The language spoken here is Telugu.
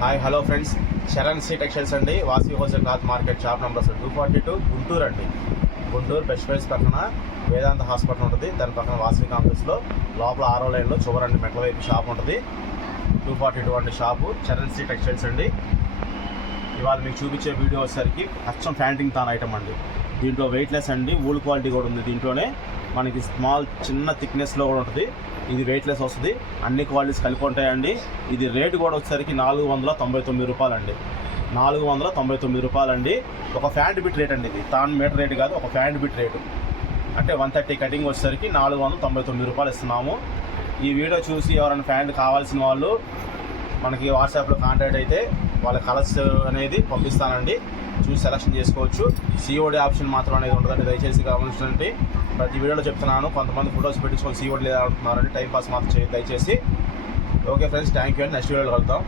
Hi hello friends, Sharan C textiles అండి. Vasavi wholesale cloth market shop number 242 Guntur అండి. గుంటూరు బెస్ట్ ప్రైస్ పక్కన వేదాంత హాస్పిటల్ ఉంటుంది. దాని పక్కన వాసవి కాంప్లెక్స్లో లోపల 6వ లైన్లో చివరండి మెట్ల వైపు షాప్ ఉంటుంది. 242 అండి షాపు, శరణ్ సి టెక్స్టైల్స్ అండి. ఇవాళ మీకు చూపించే వీడియో వచ్చేసరికి అచ్చం ప్యాంటింగ్ తాన్ ఐటమ్ అండి. దీంట్లో వెయిట్లెస్ అండి, వూల్ క్వాలిటీ కూడా ఉంది. దీంట్లోనే మనకి స్మాల్ చిన్న థిక్నెస్లో కూడా ఉంటుంది. ఇది వెయిట్లెస్ వస్తుంది, అన్ని క్వాలిటీస్ కలిపి ఉంటాయండి. ఇది రేటు కూడా వచ్చేసరికి 499 రూపాయలండి. 499 రూపాయలండి. ఒక ఫ్యాంట్ బిట్ రేట్ అండి. ఇది తాన్ మీటర్ రేటు కాదు, ఒక ఫ్యాంట్ బిట్ రేటు. అంటే 130 కటింగ్ వచ్చేసరికి 499 రూపాయలు ఇస్తున్నాము. ఈ వీడియో చూసి ఎవరైనా ఫ్యాంట్ కావాల్సిన వాళ్ళు మనకి వాట్సాప్లో కాంటాక్ట్ అయితే వాళ్ళ కలర్స్ అనేది పంపిస్తానండి. చూసి సెలెక్షన్ చేసుకోవచ్చు. సిఓడి ఆప్షన్ మాత్రం అనేది ఉండదండి, దయచేసి గమనించండి. ప్రతి వీడియోలో చెప్తున్నాను, కొంతమంది ఫొటోస్ పెట్టించుకొని సిఓడి లేదా అంటున్నారండి. టైం పాస్ మాత్రం చేయదు దయచేసి. ఓకే ఫ్రెండ్స్, థ్యాంక్ యూ అండి. నెక్స్ట్ వీడియోలో కలుద్దాం.